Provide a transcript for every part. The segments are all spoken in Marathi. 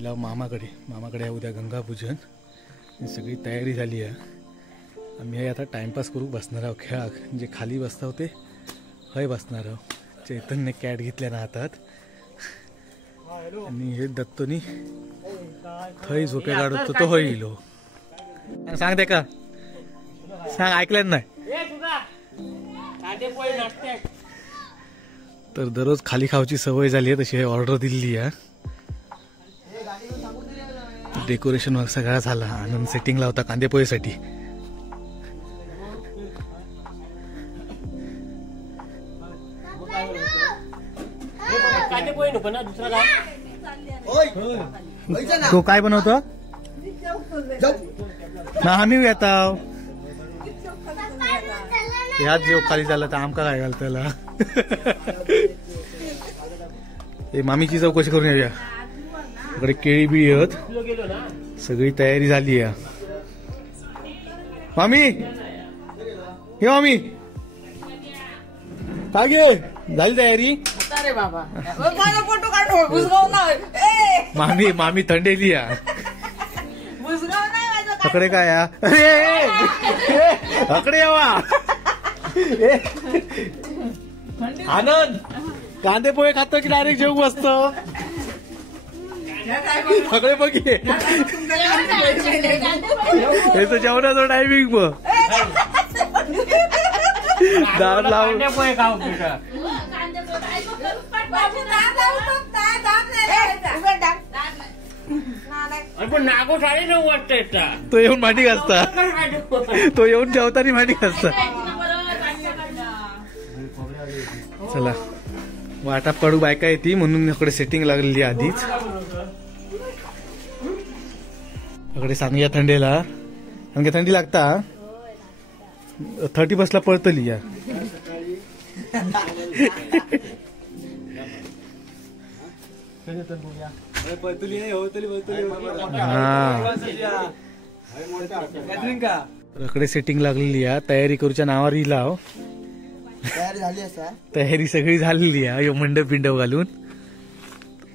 गेला मामाकडे. मामाकडे आहे उद्या गंगापूजन. सगळी तयारी झाली आहे. आम्ही आता टाइमपास करू बसणार आहोत. खेळाक जे खाली बसता होते हय बसणार आहोत. चैतन्यने कॅट घेतल्या ना हातात आणि हे दत्तोनी खय झोपे काढतो तो हय इलो. सांग ते का सांग ऐकल्यात नाही. तर दररोज खाली खावची सवय झाली आहे तशी ऑर्डर दिली आहे. डेकोरेशन वर्क सगळा झाला. आनंद सेटिंगला होता कांदे पोहेसाठी. तो काय बनवतो ना आम्ही येता ह्याच जेव खाली झाला तर आमका काय घाल त्याला. मामीची चौकशी करून येऊया. इकडे केळी बी येत सगळी तयारी झाली आहे. मामी हे मामी काय गे झाली तयारी. मामी मामी थंडेली अकडे काय अकडे यावा. आनंद कांदे पोहे खातो की डायरेक्ट जेव बसतो सगळे बघे जेवणाचा टायमिंग बघ. दार लावून तो येऊन मांडी घासता. तो येऊन जेवताना मांडी घासता. चला वाटा पडू बायका येते म्हणून इकडे सेटिंग लागलेली आधीच. इकडे सांगया थंडीला आणखी थंडी लागता 30 ला पळतली या. इकडे सेटिंग लागलेली आहे. तयारी करूच्या नावावर लाव. तयारी सगळी झालेली आहे. मंडप बिंडप घालून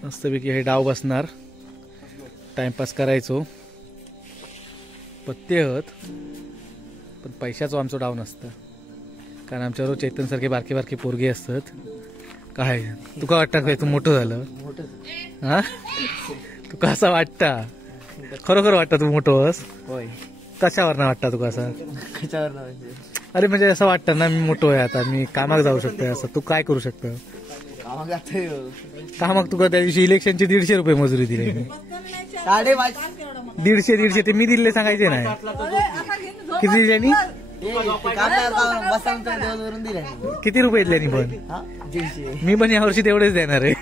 मस्तपैकी हे डाव बसणार. टाइमपास करायचो. पत्ते होत पण पैशाचं आमचं डाव नसतं कारण आमच्यावर चैतन सारखे बारके बारके पोरगे असतात. काय तुका वाटतं काय तू मोठं झालं हा. तुका असं वाटता खरोखर वाटतं तू मोठं होस. कशावर ना वाटतं तुका असं. अरे म्हणजे असं वाटतं ना मी मोठं आहे आता मी कामाक जाऊ शकतो असं. तू काय करू शकतो कामाक. तुका त्या दिवशी इलेक्शनचे 150 रुपये मजुरी दिली. 150 ते मी दिले सांगायचे नाही. किती दिल्यानी किती रुपये दिल्यानी पण मी पण यावर्षी तेवढेच देणार आहे.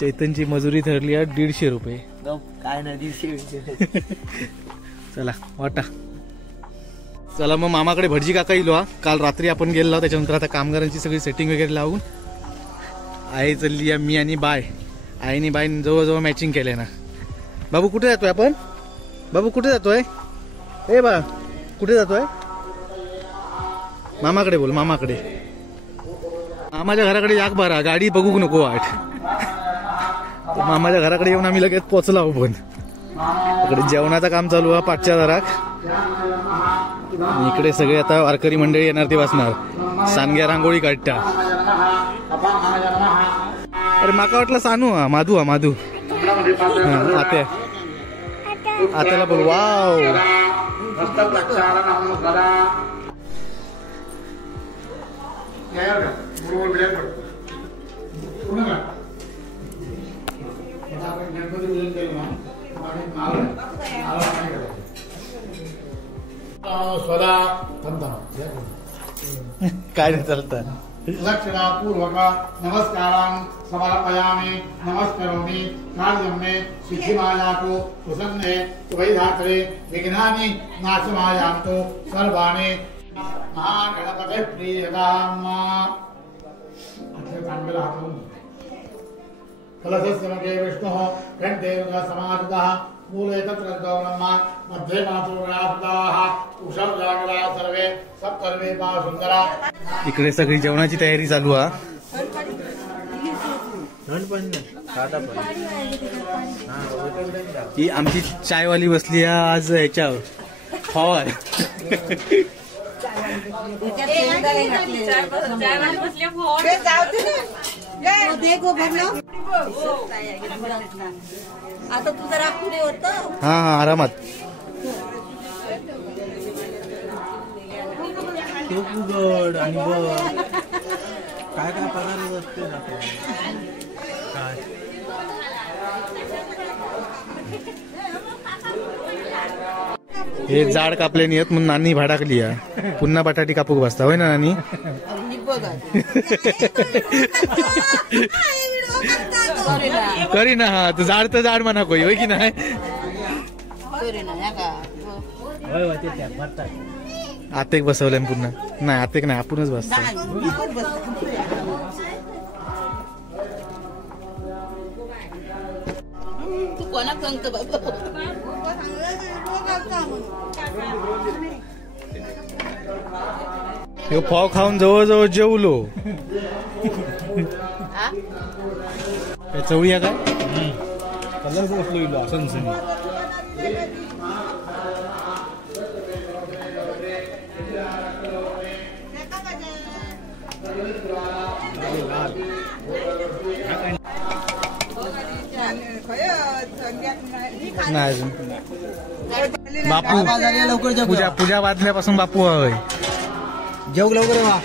चैतनची मजुरी ठरली आहे 150 रुपये. काय नाही 150. चला वाटा. चला मग मामाकडे भटजी काका इलो. काल रात्री आपण गेलो. त्याच्यानंतर आता कामगारांची सगळी सेटिंग वगैरे लावून आई चालली आहे. मी आणि बाय आईनी बाई जवळजवळ मॅचिंग केलंय ना. बाबू कुठे जातोय आपण. बाबू कुठे जातोय. ए बा कुठे जातोय. मामाकडे बोल. मामाकडे मामाच्या घराकडे याक बरा. गाडी बघू नको वाट. मामाच्या घराकडे येऊन आम्ही लगेच पोचलो. पण इकडे जेवणाचं काम चालू आहे पाठच्या दारात. इकडे सगळे आता वारकरी मंडळी येणार ते बसणार. सांग्या रांगोळी काढता. अरे माका वाटलं सानू हा माधू. हा माधू आत्या आत्याला बोल. वाव काय चालतं. लक्षणापूर्वक नमस्कारान् समर्पयामि. नमस्करोमि. कार्यं मे सिद्धिमायातु प्रसन्ने वैधात्रे विघ्नानि नाशमायान्तु सर्वाणि. महागणपते प्रियताम्. कलशस्य मध्ये विष्णुः कंठे समाहितः मूले तत्र गौरम्मा मध्ये मातृगणाः उषः जागरा सर्वे सप्तर्वे सुंदरा. इकडे सगळी जेवणाची तयारी चालू आहे. ही आमची चायवाली बसली आज ह्याच्यावर फॉवर. आता तू जरा पुढे होत. हा हा आरामात. गड आणि काय काय पदार्थ असते काय हे जाड कापले नाही म्हणून नानी भाडाकली पुन्हा बटाटी कापूक बसता होय ना नानी. करी ना हा तू जाड तर जाड म्हणा कोई होय की नाही. आतेक बसवलंय पुन्हा नाही आतेक नाही आपणच बसतो. कोणाक सांगतो बाबा. ह्यो फॉ खाऊन जवळजवळ जेवलो. चवळीया काय कलर बसलो सनसनी. नाही अजून बापू लवकर पूजा पूजा वाजल्यापासून बापू हवंय. जेव लवकर वा.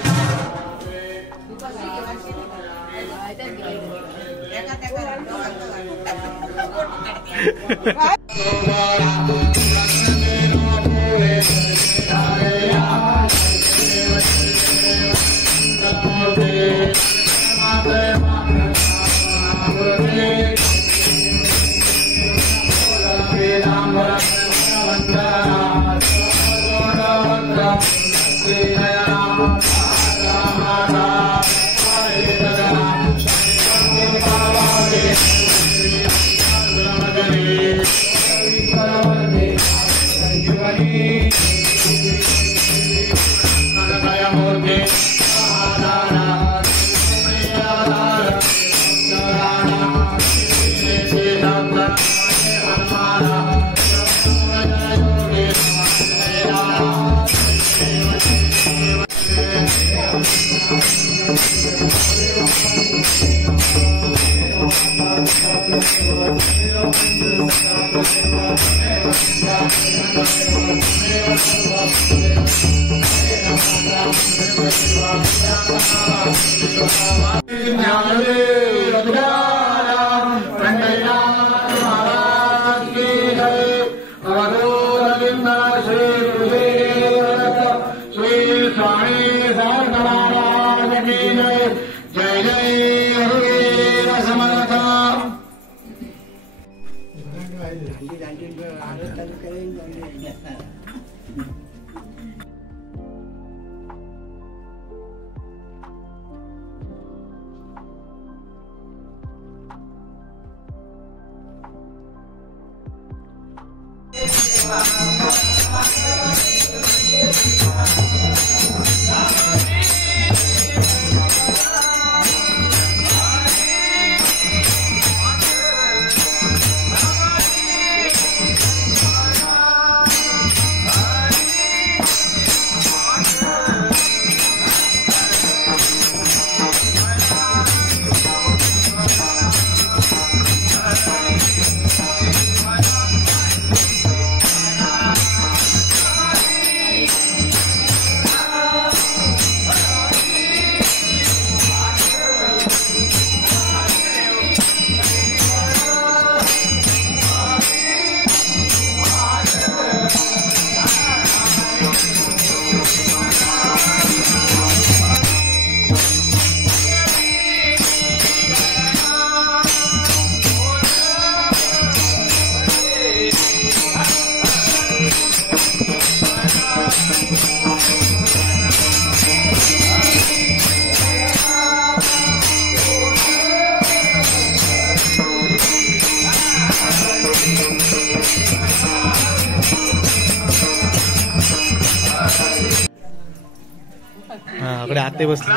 हा, आते बसले.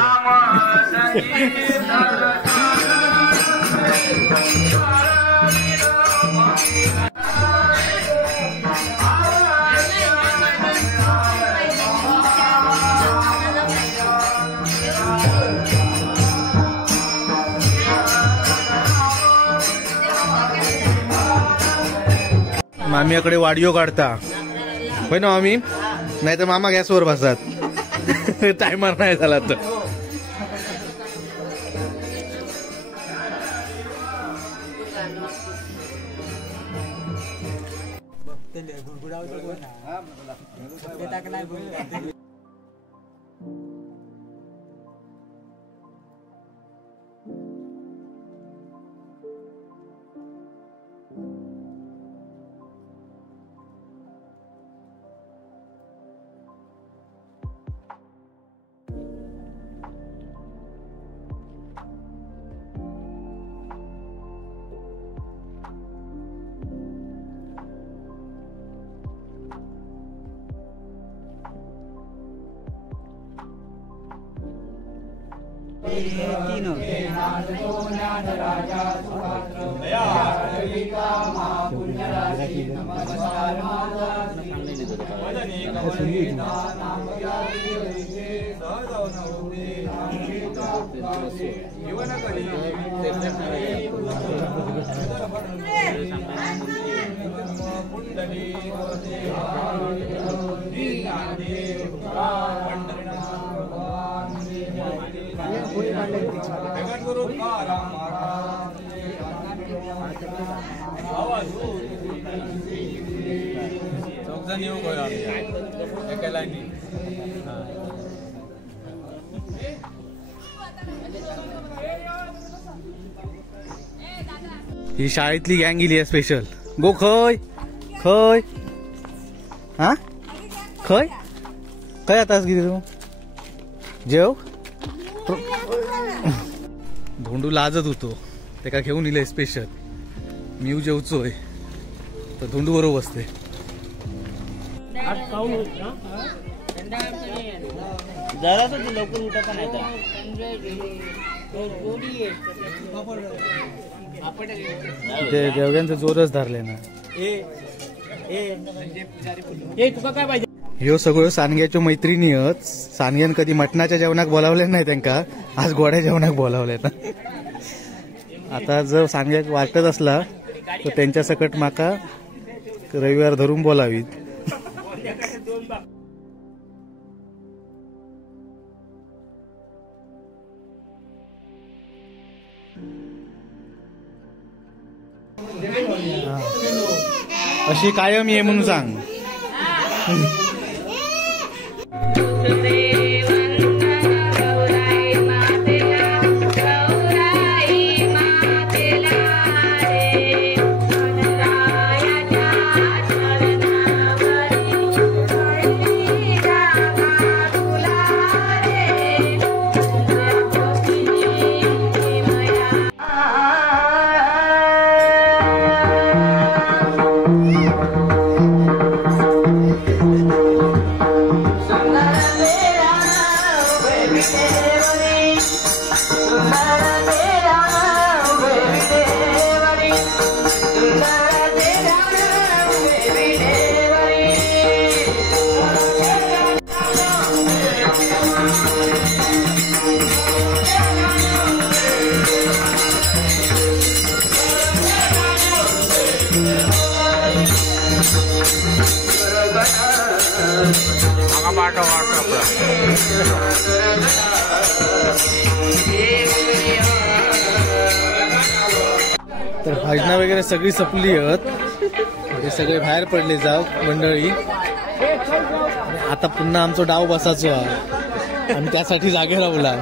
मामीकडे वाडिओ काढता होय ना मामी, नाही तर मामा गॅसवर बसतात टायमर नाही झाला तर. ही शाळेतली गँग इली आहे स्पेशल. गो खय खय हा खय खय आतास किती तू जेव. धोंडू लाजत होतो ते का घेऊन इले स्पेशल. मी जेवचोय तर धोंडू बरोबर बसते. जरा लवकर उठा नाही ते देवग्यांचा जोरच धरले ना. तुका काय पाहिजे. ह्यो सगळं सांग्याच्या मैत्रिणी आहेत. सांग्यान कधी मटणाच्या जेवणाक बोलावले नाही त्यांका, आज गोड्या जेवणाक बोलावले ना. आता जर सांग्याक वाटत असला तर त्यांच्या सकट माका रविवार धरून बोलावीत. अशी कायम ये म्हणून सांग. तर भाजना वगैरे सगळी सपली आहेत. हे सगळे बाहेर पडले जाव मंडळी. आता पुन्हा आमचा डाव बसायचो आणि त्यासाठी जागे लावला.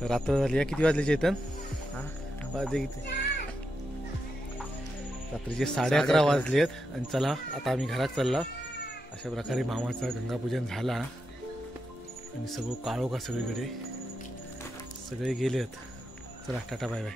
तर आता झाली किती वाजले चेतन? वाजले किती रात्रीचे 11:30 वाजलेत आणि चला आता आम्ही घरात चालला. अशा प्रकारे मामाचं गंगापूजन झाला आणि सगळं काळोखा सगळीकडे सगळे गेलेत. चला टाटा बाय बाय.